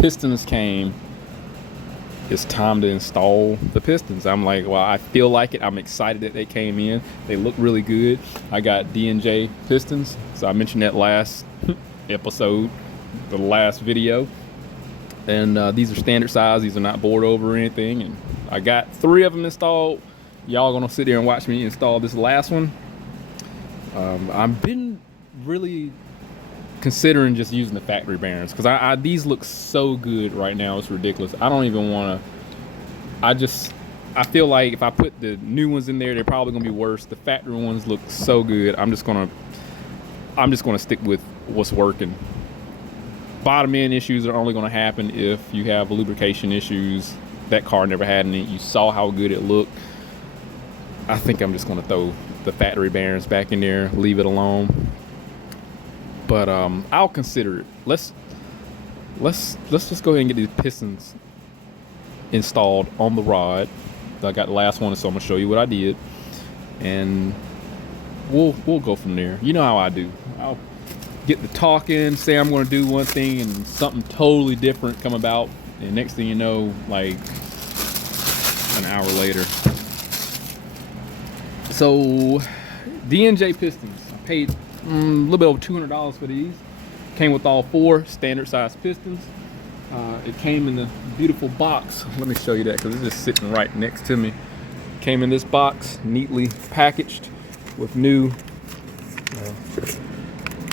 pistons came, it's time to install the pistons. I'm like, well, I feel like it. I'm excited that they came in. They look really good. I got D&J pistons. So I mentioned that last episode, the last video. And these are standard size. These are not bored over or anything. And I got 3 of them installed. Y'all gonna sit there and watch me install this last one. I've been really considering just using the factory bearings because these look so good right now. It's ridiculous. I don't even want to. I feel like if I put the new ones in there, they're probably gonna be worse. The factory ones look so good. I'm just gonna stick with what's working. Bottom end issues are only gonna happen if you have lubrication issues. That car never had any. You saw how good it looked. I think I'm just gonna throw the factory bearings back in there, leave it alone. But I'll consider it. Let's just go ahead and get these pistons installed on the rod. I got the last one, so I'm gonna show you what I did, and we'll go from there. You know how I do. I'll get the talking, say I'm gonna do one thing, and something totally different come about, and next thing you know, like an hour later. So D&J pistons, I paid a little bit over $200 for these. Came with all 4 standard size pistons. It came in the beautiful box. Let me show you that because it's just sitting right next to me. Came in this box, neatly packaged with new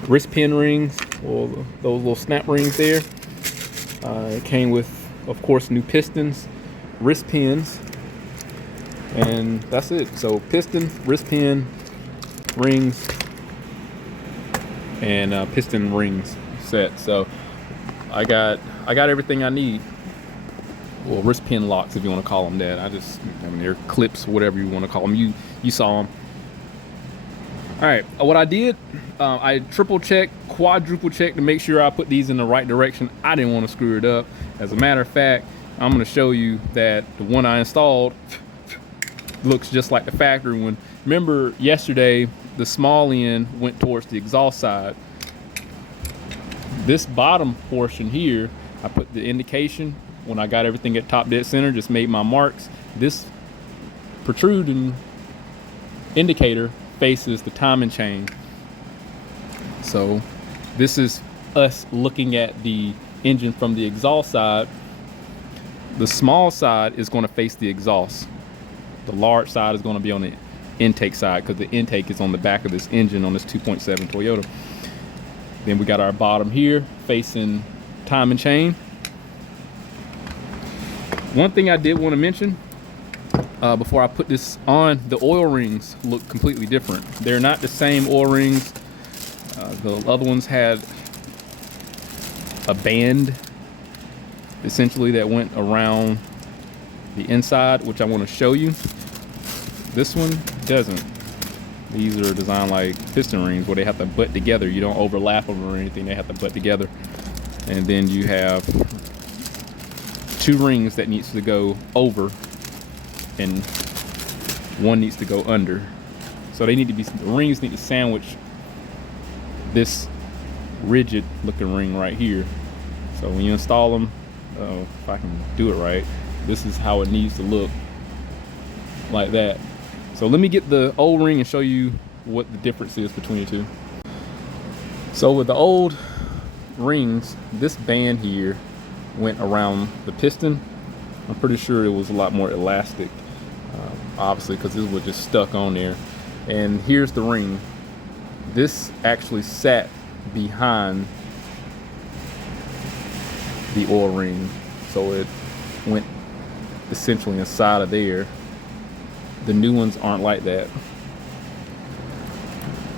wrist pin rings, or those little snap rings there. It came with, of course, new pistons, wrist pins, and that's it. So piston, wrist pin, rings, and piston rings set. So I got everything I need. Well, wrist pin locks, if you want to call them that. I mean, they're clips, whatever you want to call them. You saw them. All right, what I did, I triple checked, quadruple checked to make sure I put these in the right direction. I didn't want to screw it up. As a matter of fact, I'm going to show you that the one I installed looks just like the factory one. Remember yesterday, the small end went towards the exhaust side. This bottom portion here, I put the indication when I got everything at top dead center, just made my marks. This protruding indicator faces the timing chain. So this is us looking at the engine from the exhaust side. The small side is going to face the exhaust. The large side is going to be on the intake side because the intake is on the back of this engine on this 2.7 Toyota. Then we got our bottom here facing timing chain. One thing I did want to mention before I put this on, the oil rings look completely different. They're not the same oil rings. The other ones had a band essentially that went around the inside, which I want to show you. This one doesn't. These are designed like piston rings where they have to butt together. You don't overlap them or anything. They have to butt together. And then you have 2 rings that needs to go over and 1 needs to go under. So they need to be, the rings need to sandwich this rigid looking ring right here. So when you install them, if I can do it right, this is how it needs to look, like that. So let me get the old ring and show you what the difference is between the two. So with the old rings, this band here went around the piston. I'm pretty sure it was a lot more elastic, obviously, because this was just stuck on there. And here's the ring. This actually sat behind the oil ring, so it went essentially inside of there. The new ones aren't like that.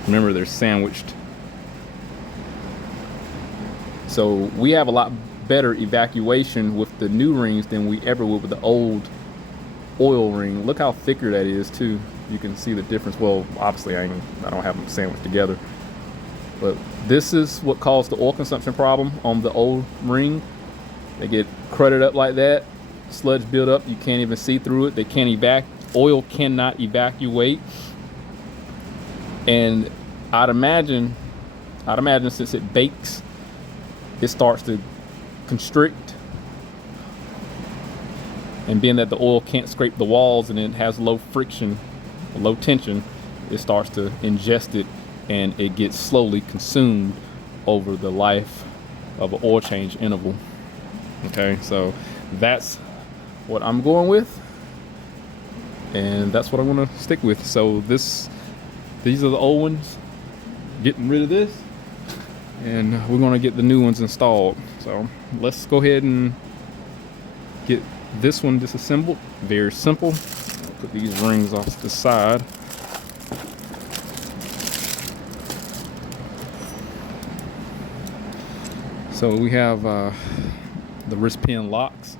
Remember, they're sandwiched. So we have a lot better evacuation with the new rings than we ever would with the old oil ring. Look how thicker that is too. You can see the difference. Well, obviously I don't have them sandwiched together, but this is what caused the oil consumption problem on the old ring. They get crudted up like that, sludge build up, you can't even see through it. They can't oil cannot evacuate. And I'd imagine since it bakes, it starts to constrict And being that the oil can't scrape the walls and it has low friction, low tension, it starts to ingest it and it gets slowly consumed over the life of an oil change interval. Okay, so that's what I'm going with, and that's what I'm gonna stick with. So these are the old ones, getting rid of this, and we're gonna get the new ones installed. So let's go ahead and get this one disassembled. Very simple. I'll put these rings off to the side. So we have the wrist pin locks.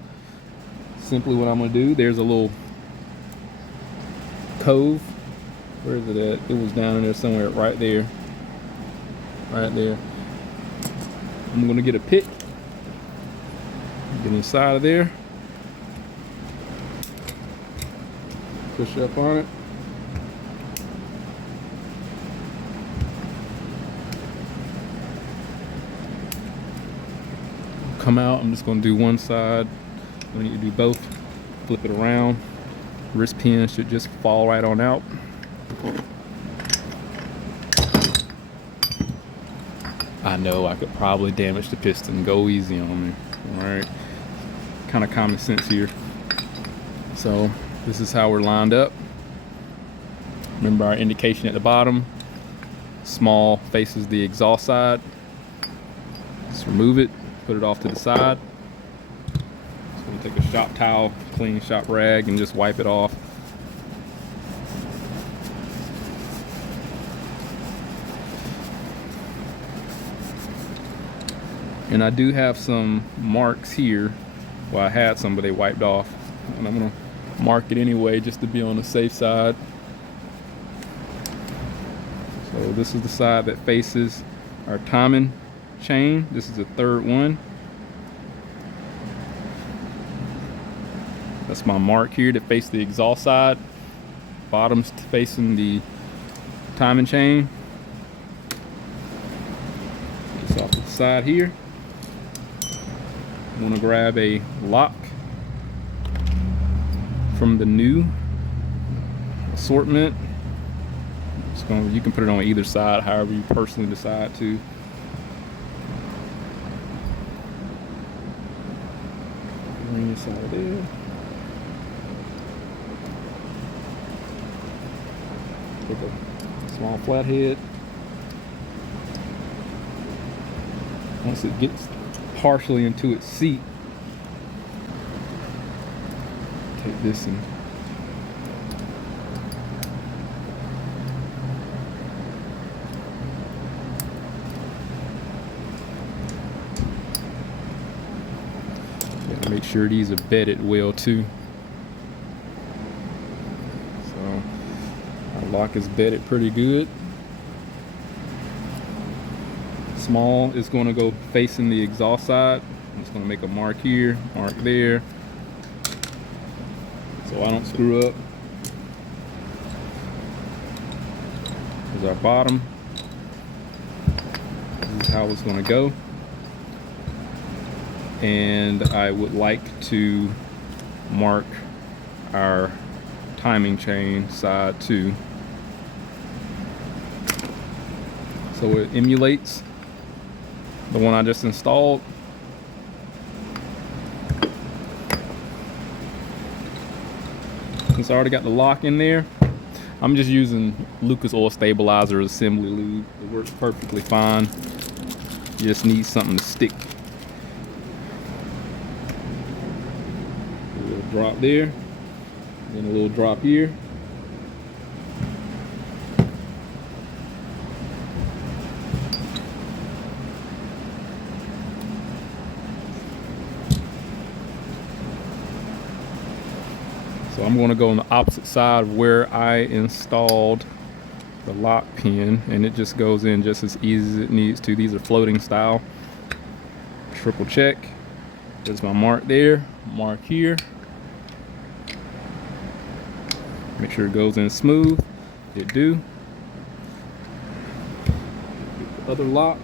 Simply what I'm gonna do, there's a little cove. Where is it at? It was down in there somewhere, right there. Right there. I'm gonna get a pick, get inside of there, push up on it. Come out. I'm just going to do one side. I need to do both. Flip it around. Wrist pin should just fall right on out. I know I could probably damage the piston. Go easy on me. All right. Kind of common sense here. So this is how we're lined up. Remember our indication at the bottom. Small faces the exhaust side. Just remove it. Put it off to the side. Just going to take a shop towel, clean shop rag, and just wipe it off. And I do have some marks here. Well, I had some, but they wiped off. And I'm going to mark it anyway, just to be on the safe side. So this is the side that faces our timing chain. This is the third one. That's my mark here to face the exhaust side. Bottom's facing the timing chain. Just off to the side here. I'm gonna grab a lock from the new assortment. You can put it on either side, however you personally decide to. Bring this out of there. Take a small flathead. Once it gets partially into its seat, take this and make sure these are bedded well too. So our lock is bedded pretty good. Small is going to go facing the exhaust side. I'm just going to make a mark here, mark there, so I don't screw up. Here's our bottom. This is how it's going to go. And I would like to mark our timing chain side too, so it emulates the one I just installed. Since I already got the lock in there, I'm just using Lucas Oil Stabilizer assembly lube. It works perfectly fine. You just need something to stick. A little drop there, then a little drop here. So I'm going to go on the opposite side where I installed the lock pin, and it just goes in just as easy as it needs to. These are floating style. Triple check. There's my mark there, mark here. Make sure it goes in smooth. It do. Get the other lock.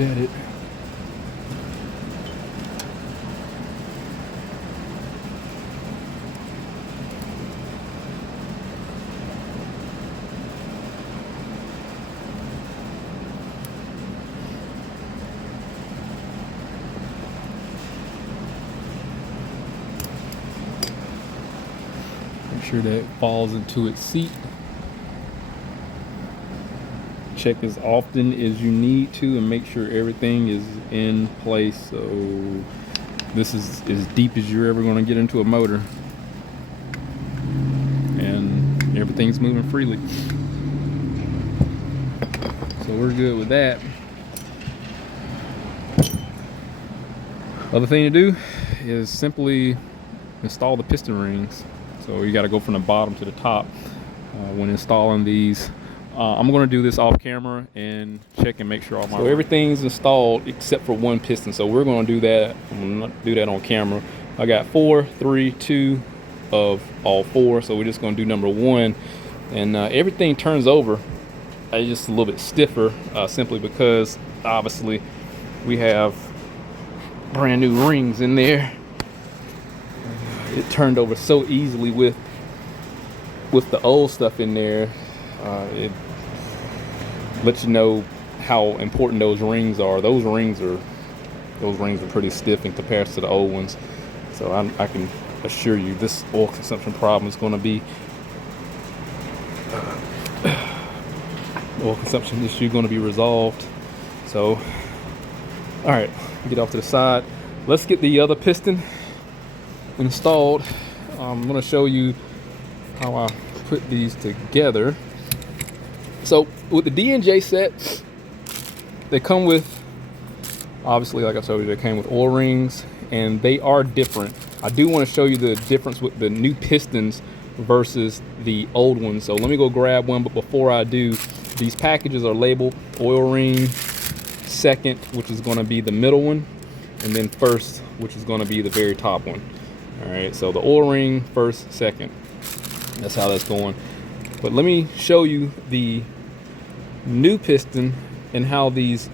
bedded. Make sure that falls into its seat. Check as often as you need to and make sure everything is in place. So this is as deep as you're ever going to get into a motor, and everything's moving freely. So we're good with that. Other thing to do is simply install the piston rings. So you got to go from the bottom to the top when installing these. I'm going to do this off camera and check and make sure all my... So everything's installed except for one piston. So we're going to do that. I'm going to do that on camera. I got 4, 3, 2 of all 4. So we're just going to do number 1. And everything turns over. It's just a little bit stiffer simply because obviously we have brand new rings in there. It turned over so easily with the old stuff in there. It lets you know how important those rings are. Those rings are pretty stiff in comparison to the old ones. So I can assure you this oil consumption problem is going to be oil consumption issue going to be resolved. So all right, get off to the side. Let's get the other piston installed. I'm going to show you how I put these together. So with the D&J set, they come with, obviously like I told you, they came with oil rings, and they are different. I do want to show you the difference with the new pistons versus the old ones. So let me go grab one, but before I do, these packages are labeled oil ring second, which is going to be the middle one, and then first, which is going to be the very top one. All right, so the oil ring first, second. That's how that's going. But let me show you the new piston and how these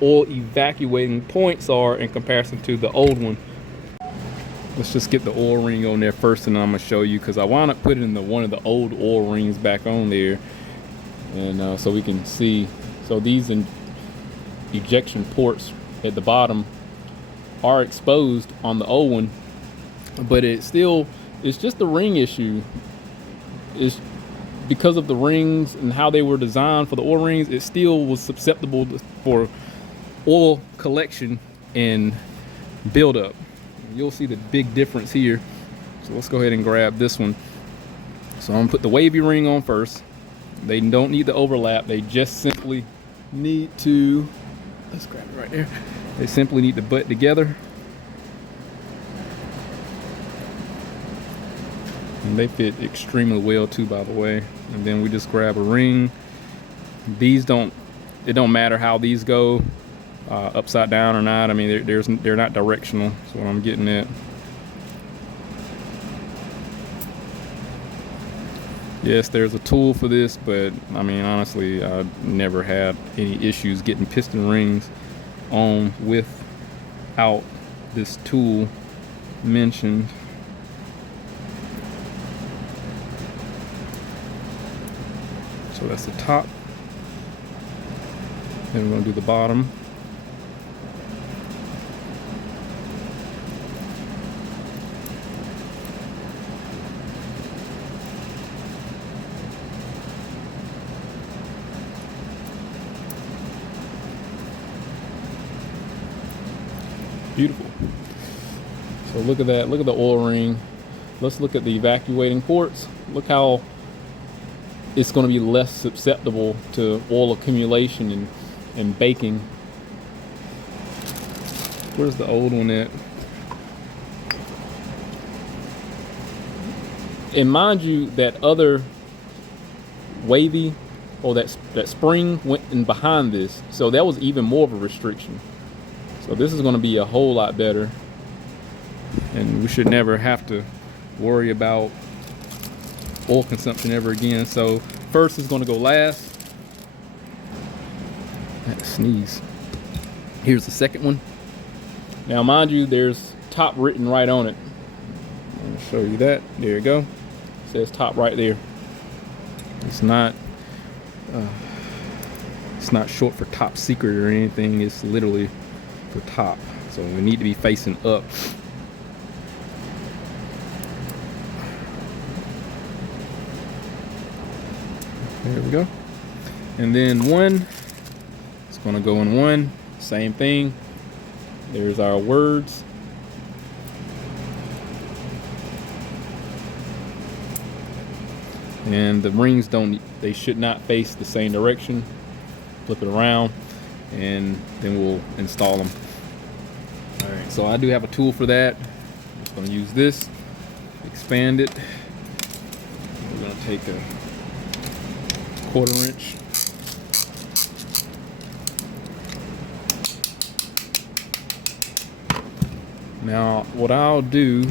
oil evacuating points are in comparison to the old one. Let's just get the oil ring on there first, and I'm gonna show you, because I wound up putting one of the old oil rings back on there, and so we can see. So these ejection ports at the bottom are exposed on the old one, but it's just a ring issue. It's because of the rings and how they were designed for the oil rings, it still was susceptible for oil collection and buildup. You'll see the big difference here. So let's go ahead and grab this one. So I'm gonna put the wavy ring on first. They don't need the overlap. They just simply need to, let's grab it right there. They simply need to butt together. And they fit extremely well too, by the way. And then we just grab a ring. These it don't matter how these go, upside down or not. I mean, they're not directional. That's what I'm getting at. Yes, there's a tool for this, but I mean, honestly, I never had any issues getting piston rings on without this tool mentioned. So that's the top. Then we're going to do the bottom. Beautiful. So look at that. Look at the oil ring. Let's look at the evacuating ports. Look how it's going to be less susceptible to oil accumulation and baking. Where's the old one at? And mind you, that other wavy, or that spring went in behind this, so that was even more of a restriction. So this is going to be a whole lot better, and we should never have to worry about oil consumption ever again. So first is going to go last. I had to sneeze. Here's the second one. Now, mind you, there's top written right on it. I'll show you that. There you go. It says top right there. It's not short for top secret or anything. It's literally for top. So we need to be facing up. There we go. And then one, it's gonna go in one, same thing. There's our words. And the rings they should not face the same direction. Flip it around and then we'll install them. All right, so I do have a tool for that. I'm just gonna use this, expand it. We're gonna take a 1/4 inch. Now, what I'll do,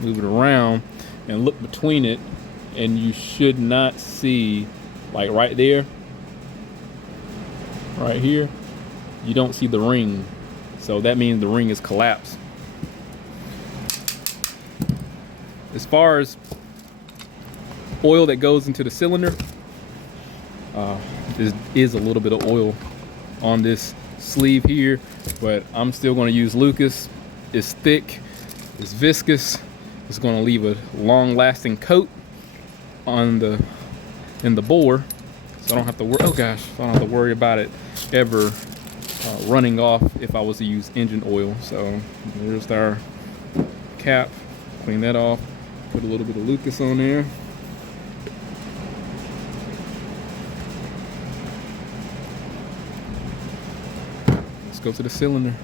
move it around and look between it, and you should not see, like right there, right here, you don't see the ring. So that means the ring is collapsed. As far as oil that goes into the cylinder, is a little bit of oil on this sleeve here, but I'm still going to use Lucas. It's thick, it's viscous, it's going to leave a long-lasting coat in the bore, so I don't have to worry. Oh gosh, I don't have to worry about it ever running off if I was to use engine oil. So there's our cap. Clean that off. Put a little bit of Lucas on there. Let's go to the cylinder.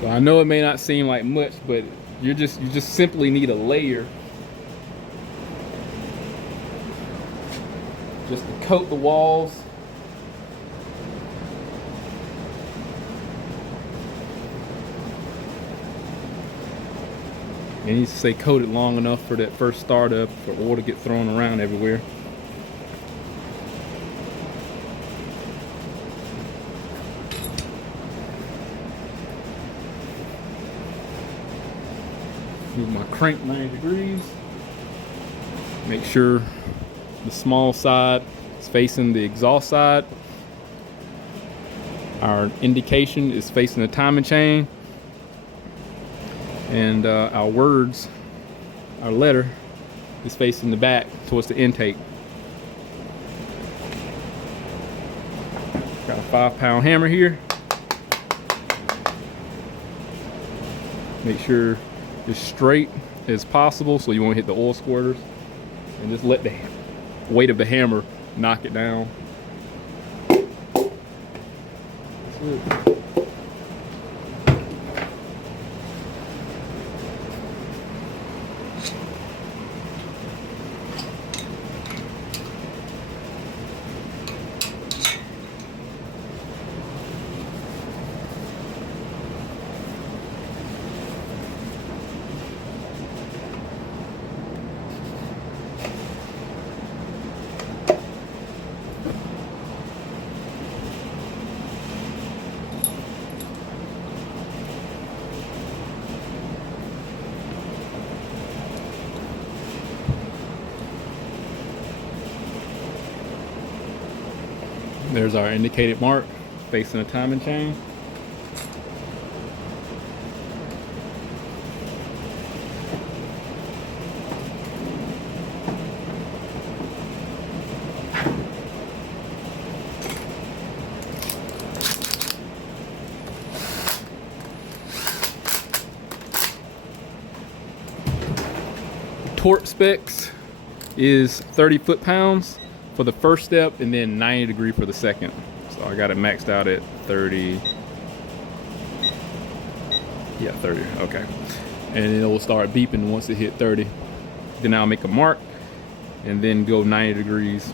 So I know it may not seem like much, but you just simply need a layer just to coat the walls. It needs to stay coated long enough for that first startup for oil to get thrown around everywhere. Move my crank 90 degrees. Make sure the small side is facing the exhaust side. Our indication is facing the timing chain. And our words, our letter, is facing the back towards the intake. Got a 5-pound hammer here. Make sure it's straight as possible so you won't hit the oil squirters, and just let the weight of the hammer knock it down. That's it. There's our indicated mark facing the timing chain. torque specs is 30 foot-pounds for the first step and then 90 degree for the second. So I got it maxed out at 30. Yeah, 30, okay. And it will start beeping once it hit 30. Then I'll make a mark and then go 90 degrees.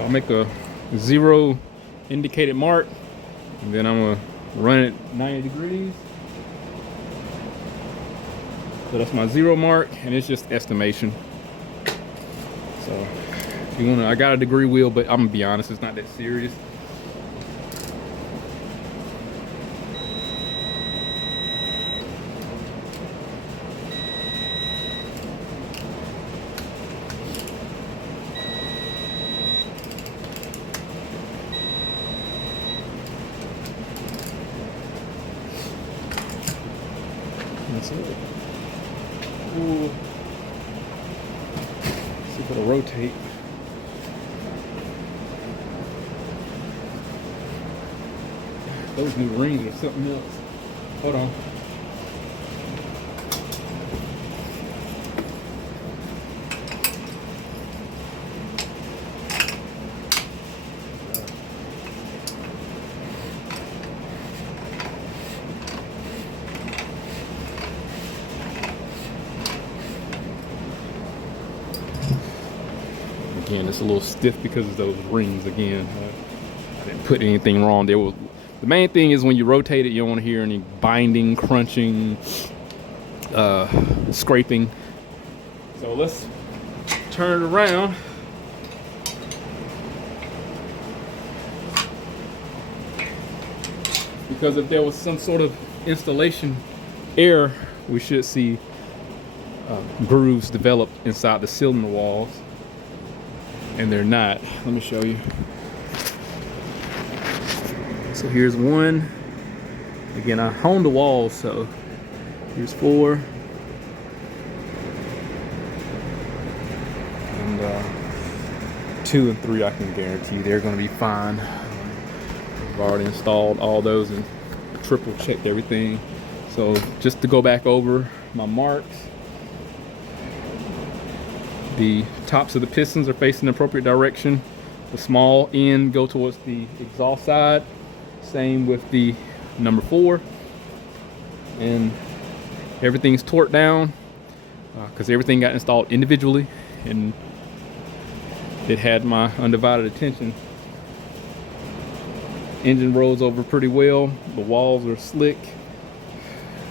I'll make a 0 indicated mark and then I'm gonna run it 90 degrees. So that's my 0 mark and it's just estimation. So if you wanna, I got a degree wheel, but I'm gonna be honest, it's not that serious. That's it. Ooh. See if it'll rotate. Those new rings are something else. Hold on. Again, it's a little stiff because of those rings again. I didn't put anything wrong. The main thing is when you rotate it, you don't want to hear any binding, crunching, scraping. So let's turn it around. Because if there was some sort of installation error, we should see grooves develop inside the cylinder walls. And they're not. Let me show you. So here's one. Again, I honed the walls, so here's 4. And 2 and 3, I can guarantee they're going to be fine. I've already installed all those and triple checked everything. So just to go back over my marks. The tops of the pistons are facing the appropriate direction. The small end go towards the exhaust side. Same with the number 4. And everything's torqued down because everything got installed individually and it had my undivided attention. Engine rolls over pretty well. The walls are slick.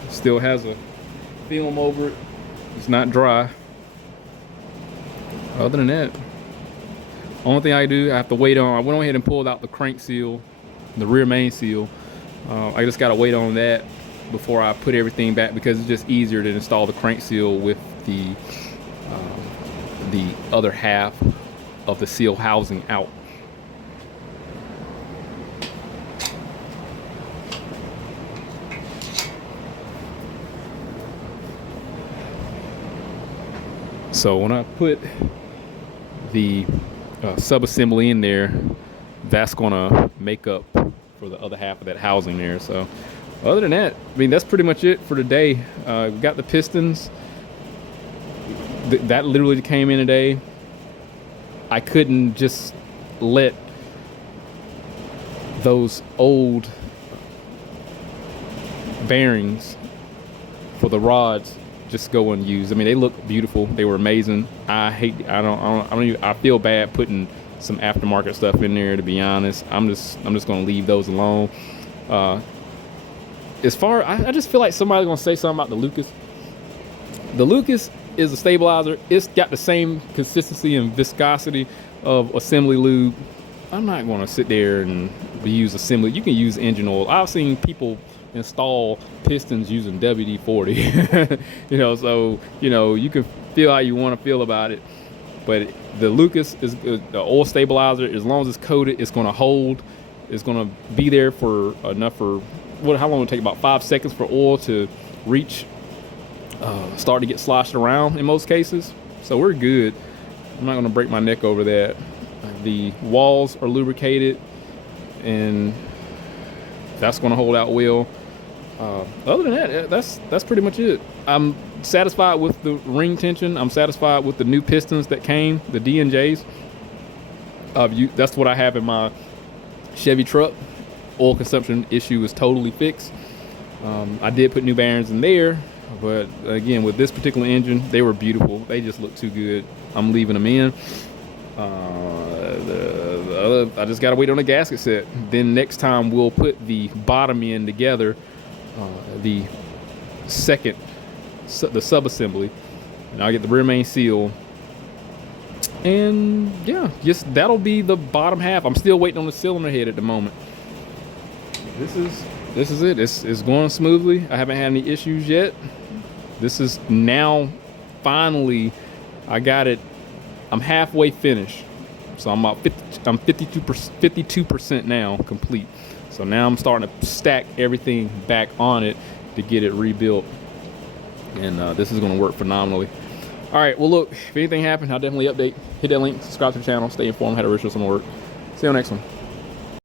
Still has a film over it. It's not dry. Other than that, only thing I do, I have to wait on. I went ahead and pulled out the crank seal, the rear main seal. I just gotta wait on that before I put everything back because it's just easier to install the crank seal with the other half of the seal housing out. So when I put the sub-assembly in there, that's gonna make up for the other half of that housing there. So other than that, I mean, that's pretty much it for today. We got the pistons. That literally came in today. I couldn't just let those old bearings for the rods just go unused. I mean, they look beautiful. They were amazing. I feel bad putting some aftermarket stuff in there, to be honest. I'm just gonna leave those alone. I just feel like somebody's gonna say something about the Lucas. The Lucas is a stabilizer. It's got the same consistency and viscosity of assembly lube. I'm not gonna sit there and use assembly. You can use engine oil. I've seen people install pistons using WD-40. So you can feel how you want to feel about it. But the Lucas is the oil stabilizer. As long as it's coated, it's going to hold. It's going to be there for enough for how long will it take? About 5 seconds for oil to reach, start to get sloshed around in most cases. So we're good. I'm not going to break my neck over that. The walls are lubricated, and that's going to hold out well. Other than that, that's pretty much it. I'm satisfied with the ring tension. I'm satisfied with the new pistons that came, the D&Js. That's what I have in my Chevy truck. Oil consumption issue is totally fixed. I did put new bearings in there, but again, with this particular engine, they were beautiful. They just look too good. I'm leaving them in. The other, I just gotta wait on the gasket set. Then next time we'll put the bottom end together, the sub-assembly, and I'll get the rear main seal. And yeah, just that'll be the bottom half. I'm still waiting on the cylinder head at the moment. This is it. It's going smoothly. I haven't had any issues yet. This is now finally, I got it. I'm halfway finished. So I'm about 52% now complete. So now I'm starting to stack everything back on it to get it rebuilt. And this is going to work phenomenally. All right, well, look, if anything happens, I'll definitely update. Hit that link, subscribe to the channel, stay informed how to reach some work. See you on the next one.